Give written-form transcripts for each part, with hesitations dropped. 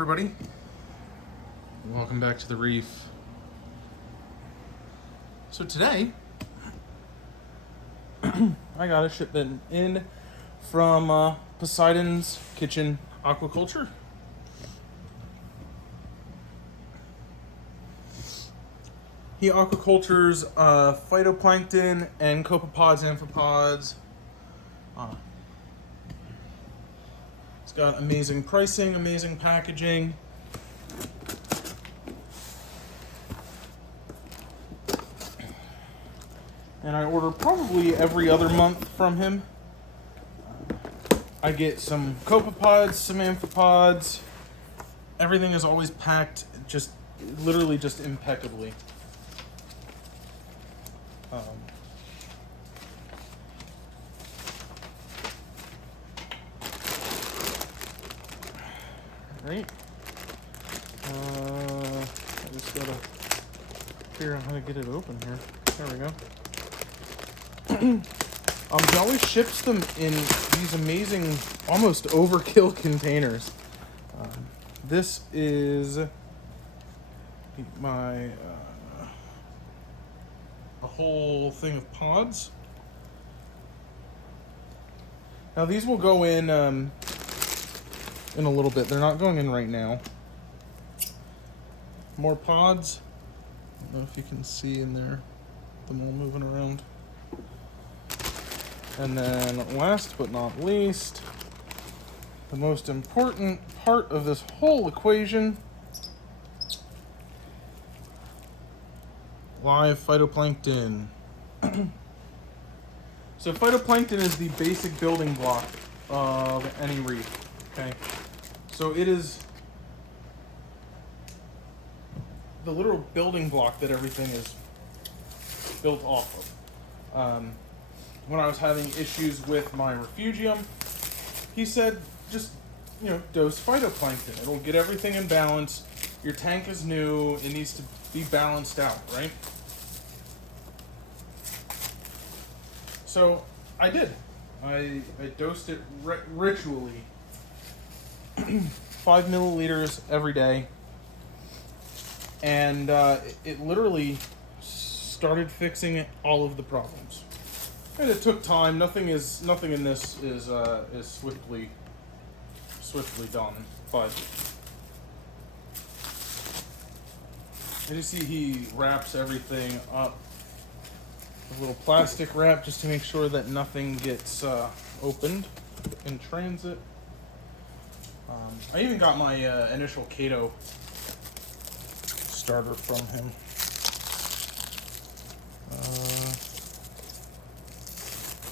everybody. Welcome back to the reef. So today, I got a shipment in from Poseidon's Kitchen Aquaculture. He aquacultures phytoplankton and copepods, amphipods. It's got amazing pricing, amazing packaging. And I order probably every other month from him. I get some copepods, some amphipods. Everything is always packed literally just impeccably. Right. I just gotta figure out how to get it open here. There we go. He always ships them in these amazing, almost overkill containers. This is my a whole thing of pods. Now these will go in a little bit. They're not going in right now. More pods. I don't know if you can see in there them all moving around. And then last but not least, the most important part of this whole equation, live phytoplankton. So phytoplankton is the basic building block of any reef. Okay, so it is the literal building block that everything is built off of. When I was having issues with my refugium, he said, just, dose phytoplankton. It'll get everything in balance. Your tank is new. It needs to be balanced out, right? So I did. I dosed it ritually. 5 milliliters every day. And it literally started fixing all of the problems. And it took time. Nothing in this is swiftly done. But I just see he wraps everything up with a little plastic wrap just to make sure that nothing gets opened in transit. I even got my initial Kato starter from him.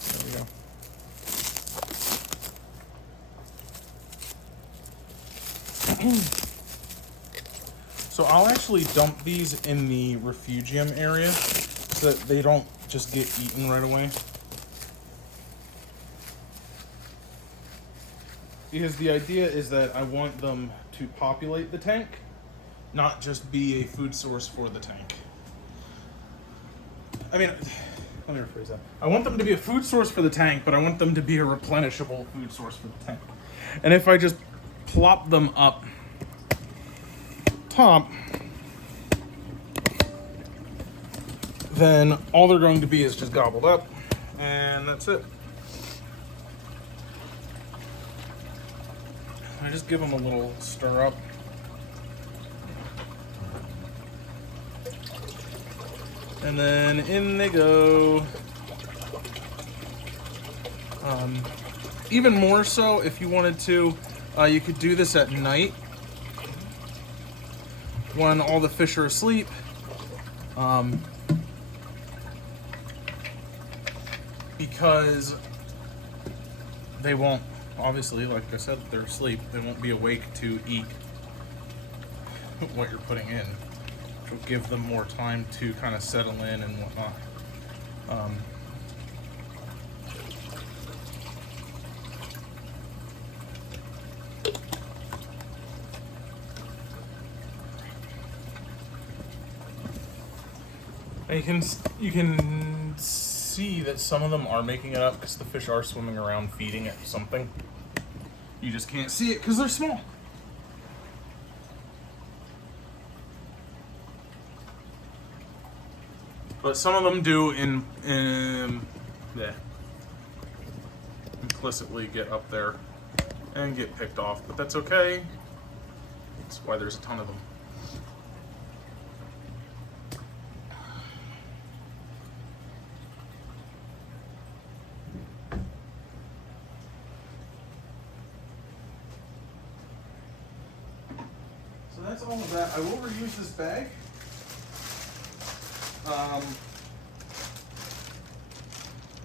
There we go. So I'll actually dump these in the refugium area so that they don't just get eaten right away. Because the idea is that I want them to populate the tank, not just be a food source for the tank. I mean, let me rephrase that. I want them to be a food source for the tank, but I want them to be a replenishable food source for the tank. And if I just plop them up top, then all they're going to be is just gobbled up, and that's it. I just give them a little stir up. And then in they go. Even more so, if you wanted to, you could do this at night when all the fish are asleep. Because they won't, obviously, like I said, they're asleep. They won't be awake to eat what you're putting in. Which will give them more time to kind of settle in and whatnot. And you can see that some of them are making it up because the fish are swimming around feeding it something. You just can't see it because they're small. But some of them do implicitly get up there and get picked off, but that's okay. That's why there's a ton of them. So that's all of that. I will reuse this bag.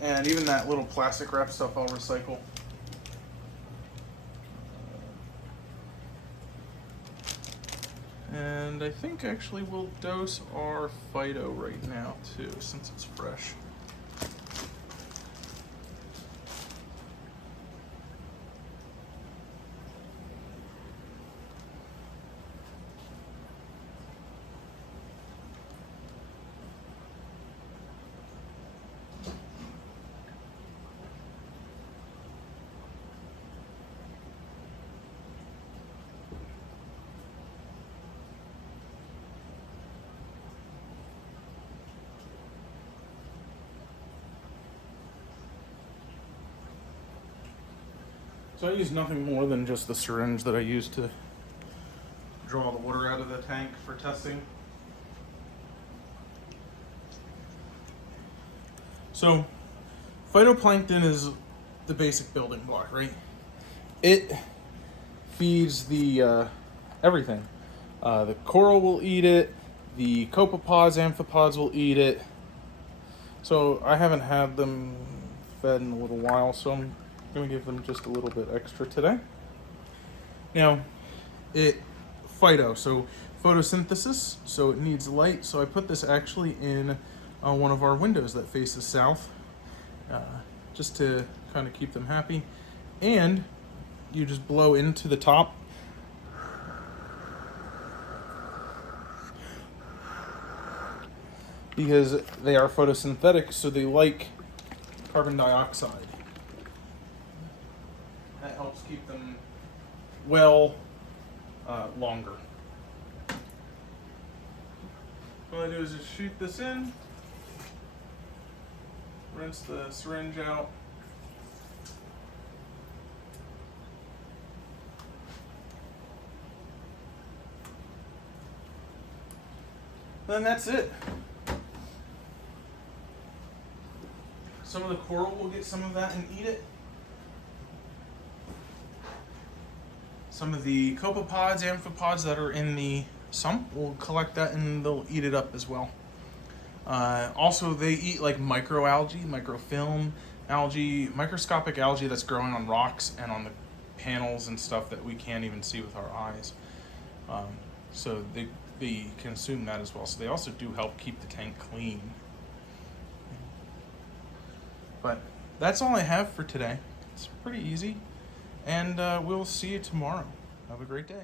And even that little plastic wrap stuff I'll recycle. And I think actually we'll dose our Fido right now too, since it's fresh. So I use nothing more than just the syringe that I use to draw the water out of the tank for testing. So phytoplankton is the basic building block, right? It feeds the everything. The coral will eat it, the copepods, amphipods will eat it. So I haven't had them fed in a little while, so I'm going to give them just a little bit extra today. Now, so photosynthesis, so it needs light. So I put this actually in one of our windows that faces south, just to kind of keep them happy. And you just blow into the top. Because they are photosynthetic, so they like carbon dioxide. That helps keep them well longer. All I do is just shoot this in, rinse the syringe out. Then that's it. Some of the coral will get some of that and eat it. Some of the copepods, amphipods that are in the sump will collect that and they'll eat it up as well. Also, they eat like microalgae, microfilm algae, microscopic algae that's growing on rocks and on the panels and stuff that we can't even see with our eyes. So they consume that as well. So they also do help keep the tank clean. But that's all I have for today. It's pretty easy. And we'll see you tomorrow. Have a great day.